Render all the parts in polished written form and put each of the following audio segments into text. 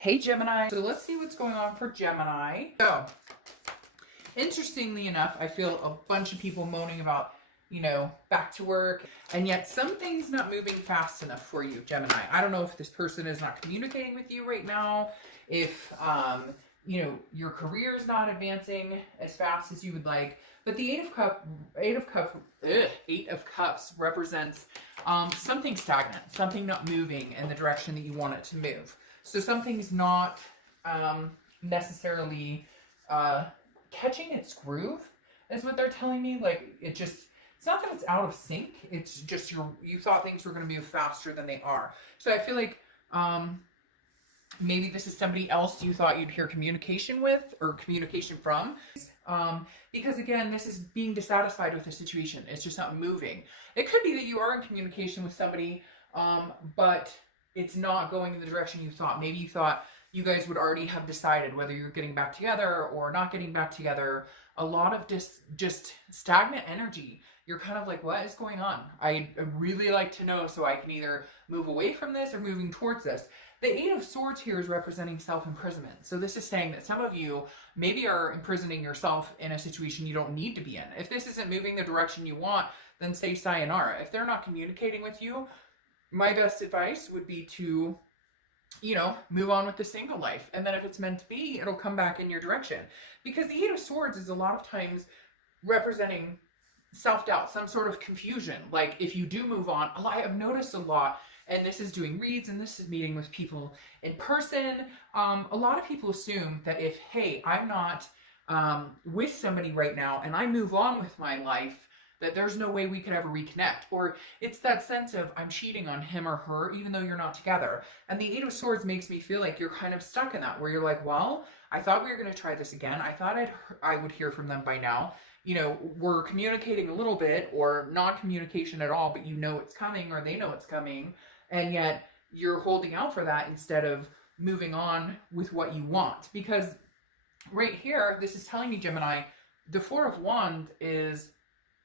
Hey Gemini. So let's see what's going on for Gemini. So, interestingly enough, I feel a bunch of people moaning about, back to work, and yet something's not moving fast enough for you, Gemini. I don't know if this person is not communicating with you right now, if, your career is not advancing as fast as you would like. But the Eight of Cups represents something stagnant, something not moving in the direction that you want it to move. So something's not necessarily catching its groove, is what they're telling me. Like, it's not that it's out of sync. It's just you thought things were going to move faster than they are. So I feel like maybe this is somebody else you thought you'd hear communication with or communication from. Because again, this is being dissatisfied with the situation. It's just not moving. It could be that you are in communication with somebody, but it's not going in the direction you thought. Maybe you thought you guys would already have decided whether you're getting back together or not getting back together. A lot of just stagnant energy. You're kind of like, what is going on? I'd really like to know so I can either move away from this or moving towards this. The Eight of Swords here is representing self-imprisonment. So this is saying that some of you maybe are imprisoning yourself in a situation you don't need to be in. If this isn't moving the direction you want, then say sayonara. If they're not communicating with you, my best advice would be to, move on with the single life. And then if it's meant to be, it'll come back in your direction. Because the Eight of Swords is a lot of times representing self-doubt, some sort of confusion. Like, if you do move on, I have noticed a lot, and this is doing reads and this is meeting with people in person. A lot of people assume that if, hey, I'm not with somebody right now and I move on with my life, that there's no way we could ever reconnect. Or it's that sense of I'm cheating on him or her even though you're not together. And the Eight of Swords makes me feel like you're kind of stuck in that, where you're like, well, I thought we were going to try this again. I thought I would hear from them by now. We're communicating a little bit, or non-communication at all, but it's coming, or they know it's coming. And yet you're holding out for that instead of moving on with what you want. Because right here, this is telling me, Gemini, the Four of Wands is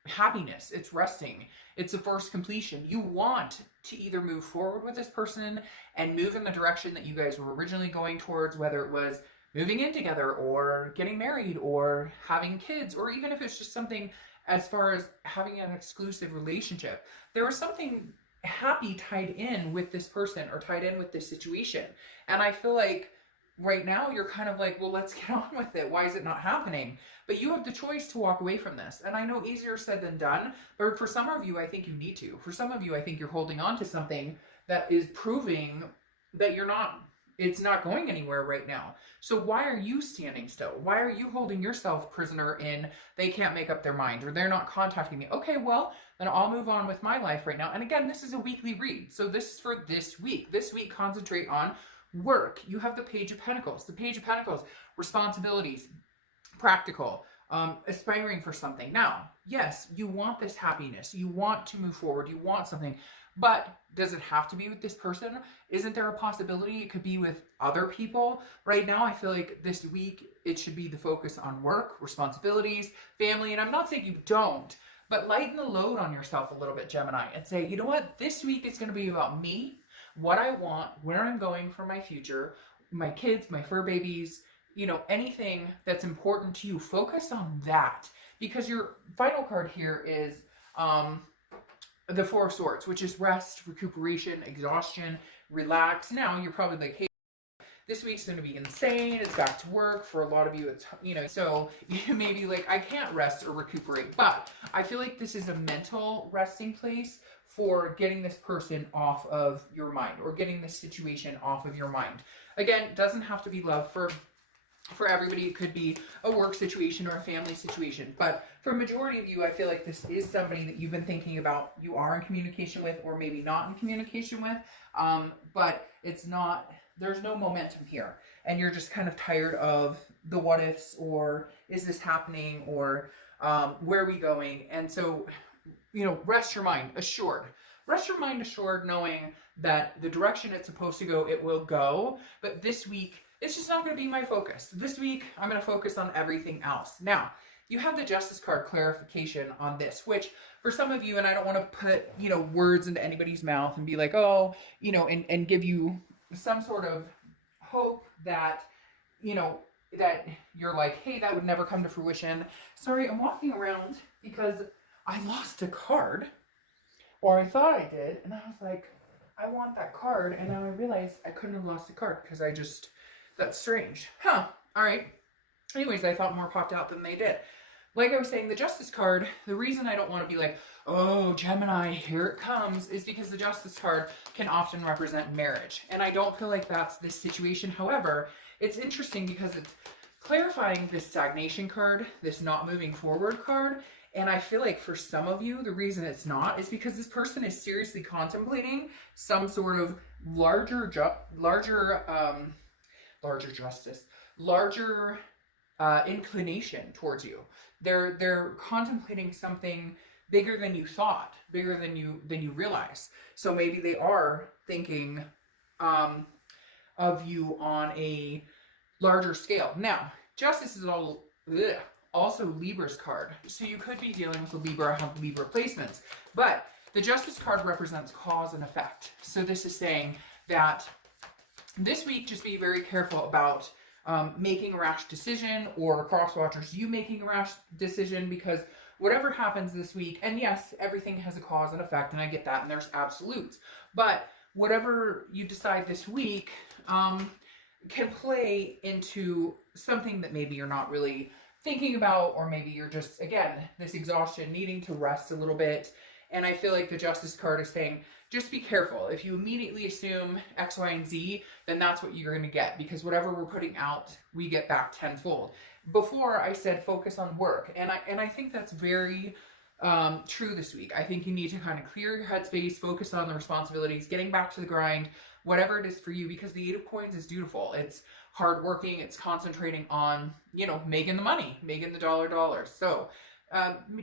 happiness. It's resting. It's a first completion. You want to either move forward with this person and move in the direction that you guys were originally going towards, whether it was moving in together or getting married or having kids, or even if it's just something as far as having an exclusive relationship. There was something happy tied in with this person or tied in with this situation. And I feel like right now you're kind of like, well, let's get on with it. Why is it not happening? But you have the choice to walk away from this. And I know easier said than done, but for some of you, I think you need to. For some of you, I think you're holding on to something that is proving that it's not going anywhere right now. So why are you standing still? Why are you holding yourself prisoner in they can't make up their mind, or they're not contacting me? Okay, well, then I'll move on with my life right now. And again, this is a weekly read. So this is for this week. This week, concentrate on work. You have the Page of Pentacles. The Page of Pentacles, responsibilities, practical, aspiring for something. Now, yes, you want this happiness. You want to move forward. You want something. But does it have to be with this person? Isn't there a possibility it could be with other people? Right now, I feel like this week, it should be the focus on work, responsibilities, family. And I'm not saying you don't, but lighten the load on yourself a little bit, Gemini, and say, you know what? This week is going to be about me, what I want, where I'm going for my future, my kids, my fur babies, anything that's important to you. Focus on that, because your final card here is the Four of Swords, which is rest, recuperation, exhaustion, relax. Now you're probably like, hey, this week's going to be insane. It's back to work. For a lot of you, it's, so you may be like, I can't rest or recuperate. But I feel like this is a mental resting place for getting this person off of your mind, or getting this situation off of your mind. Again, it doesn't have to be love for everybody. It could be a work situation or a family situation. But for a majority of you, I feel like this is somebody that you've been thinking about, you are in communication with, or maybe not in communication with. But it's not, there's no momentum here. And you're just kind of tired of the what ifs, or is this happening, or where are we going? And so, rest your mind assured. Rest your mind assured, knowing that the direction it's supposed to go, it will go. But this week, it's just not going to be my focus. This week, I'm going to focus on everything else. Now, you have the Justice card, clarification on this, which for some of you, and I don't want to put, words into anybody's mouth and be like, oh, and give you some sort of hope that, you know, that you're like, hey, that would never come to fruition. Sorry, I'm walking around because I lost a card, or I thought I did, and I was like, I want that card, and now I realized I couldn't have lost the card because I just, that's strange. Huh, all right. Anyways, I thought more popped out than they did. Like I was saying, the Justice card, the reason I don't want to be like, oh, Gemini, here it comes, is because the Justice card can often represent marriage. And I don't feel like that's this situation. However, it's interesting because it's clarifying this stagnation card, this not moving forward card. And I feel like for some of you, the reason it's not is because this person is seriously contemplating some sort of larger inclination towards you. They're contemplating something bigger than you thought, bigger than you realize. So maybe they are thinking of you on a larger scale. Now, Justice is also Libra's card. So you could be dealing with a Libra, have Libra placements. But the Justice card represents cause and effect. So this is saying that this week, just be very careful about making a rash decision, or crosswatchers, you making a rash decision, because whatever happens this week, and yes, everything has a cause and effect, and I get that, and there's absolutes, but whatever you decide this week can play into something that maybe you're not really thinking about, or maybe you're just, again, this exhaustion, needing to rest a little bit. And I feel like the Justice card is saying, just be careful. If you immediately assume X, Y, and Z, then that's what you're going to get, because whatever we're putting out, we get back tenfold. Before, I said focus on work, and I think that's very true this week. I think you need to kind of clear your headspace, focus on the responsibilities, getting back to the grind, whatever it is for you, because the Eight of Coins is dutiful. It's hardworking. It's concentrating on, you know, making the money, making the dollars. So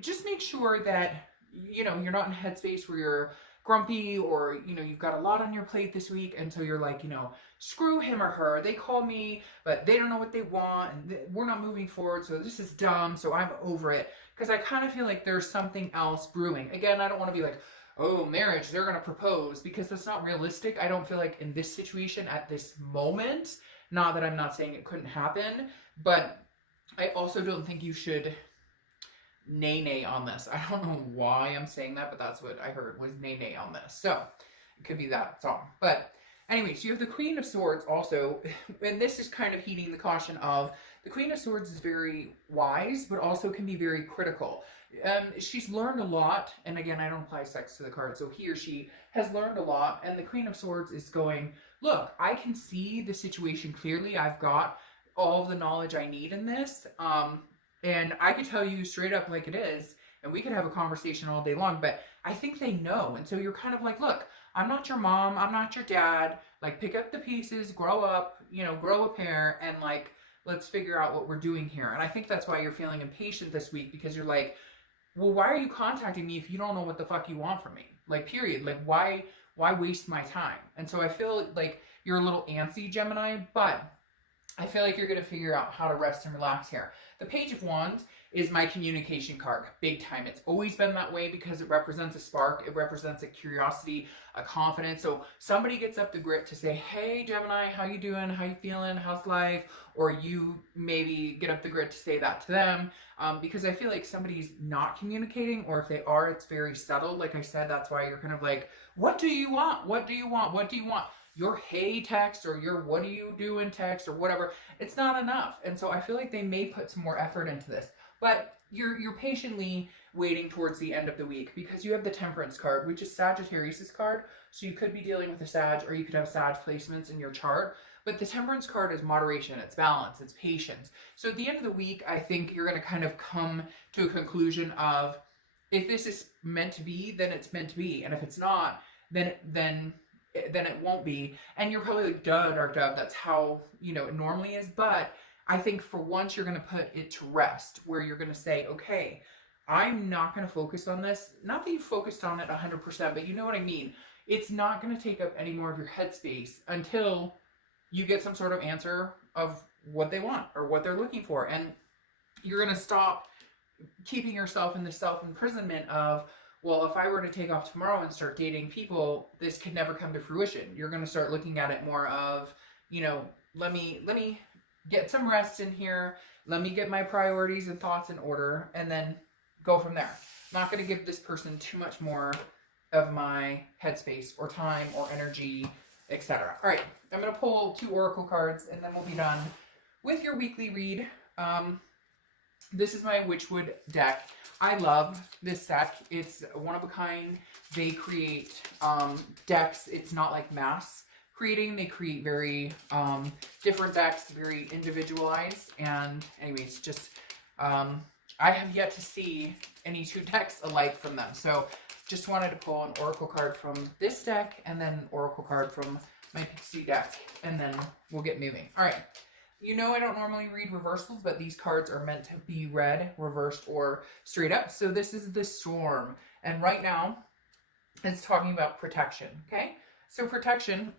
just make sure that, you know, you're not in a headspace where you're grumpy, or, you know, you've got a lot on your plate this week, and so you're like, you know, screw him or her. They call me, but they don't know what they want, and we're not moving forward, so this is dumb, so I'm over it. Because I kind of feel like there's something else brewing. Again, I don't want to be like, oh, marriage, they're going to propose, because that's not realistic. I don't feel like in this situation at this moment, not that I'm not saying it couldn't happen, but I also don't think you should nay on this. I don't know why I'm saying that, but that's what I heard was nay on this. So it could be that song. But anyways, you have the Queen of Swords also, and this is kind of heeding the caution of the Queen of Swords is very wise, but also can be very critical. She's learned a lot, and again, I don't apply sex to the card, so he or she has learned a lot, and the Queen of Swords is going, look, I can see the situation clearly. I've got all of the knowledge I need in this, and I could tell you straight up like it is, and we could have a conversation all day long, but I think they know. And so you're kind of like, look, I'm not your mom, I'm not your dad, like, pick up the pieces, grow up, you know, grow a pair, and like, let's figure out what we're doing here. And I think that's why you're feeling impatient this week, because you're like, well, why are you contacting me if you don't know what the fuck you want from me? Like, period. Like, why waste my time? And so I feel like you're a little antsy, Gemini, but I feel like you're going to figure out how to rest and relax here. The Page of Wands is my communication card, big time. It's always been that way because it represents a spark. It represents a curiosity, a confidence. So somebody gets up the grit to say, hey, Gemini, how you doing? How you feeling? How's life? Or you maybe get up the grit to say that to them, because I feel like somebody's not communicating, or if they are, it's very subtle. Like I said, that's why you're kind of like, what do you want? What do you want? What do you want? Your hey text, or your what do you do in text, or whatever, it's not enough. And so I feel like they may put some more effort into this, but you're patiently waiting towards the end of the week, because you have the Temperance card, which is Sagittarius's card. So you could be dealing with a Sag, or you could have Sag placements in your chart. But the Temperance card is moderation, it's balance, it's patience. So at the end of the week, I think you're going to kind of come to a conclusion of, if this is meant to be, then it's meant to be. And if it's not, then it won't be. And you're probably like, duh, dark dove, that's how, you know, it normally is. But I think for once you're going to put it to rest, where you're going to say, okay, I'm not going to focus on this. Not that you focused on it 100%, but you know what I mean. It's not going to take up any more of your headspace until you get some sort of answer of what they want or what they're looking for. And you're going to stop keeping yourself in the self-imprisonment of, well, if I were to take off tomorrow and start dating people, this could never come to fruition. You're going to start looking at it more of, you know, let me get some rest in here. Let me get my priorities and thoughts in order, and then go from there. I'm not going to give this person too much more of my headspace or time or energy, etc. All right, I'm going to pull 2 oracle cards, and then we'll be done with your weekly read. This is my Witchwood deck. I love this deck. It's one of a kind. They create decks. It's not like mass creating. They create very different decks, very individualized. And anyways, just I have yet to see any 2 decks alike from them. So just wanted to pull an oracle card from this deck and then an oracle card from my Pixie deck, and then we'll get moving. All right. You know I don't normally read reversals, but these cards are meant to be read, reversed, or straight up. So this is the Storm. And right now, it's talking about protection, okay? So protection,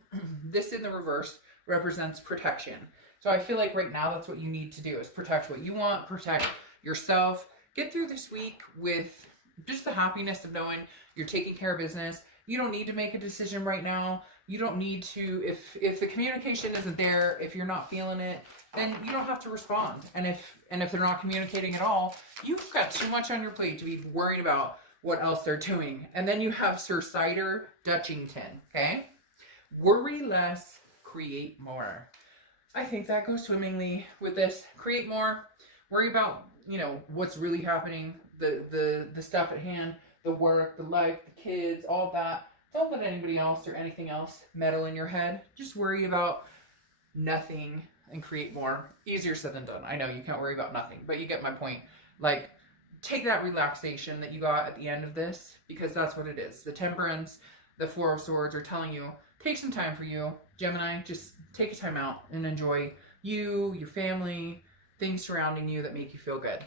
this in the reverse, represents protection. So I feel like right now that's what you need to do, is protect what you want, protect yourself. Get through this week with just the happiness of knowing you're taking care of business. You don't need to make a decision right now. You don't need to, if the communication isn't there, if you're not feeling it, then you don't have to respond. And if they're not communicating at all, you've got too much on your plate to be worried about what else they're doing. And then you have Sir Cider Dutchington, okay? Worry less, create more. I think that goes swimmingly with this. Create more. Worry about, you know, what's really happening, the stuff at hand, the work, the life, the kids, all that. Don't let anybody else or anything else meddle in your head. Just worry about nothing and create more. Easier said than done. I know you can't worry about nothing, but you get my point. Like, take that relaxation that you got at the end of this, because that's what it is. The Temperance, the Four of Swords are telling you, take some time for you. Gemini, just take a time out and enjoy you, your family, things surrounding you that make you feel good.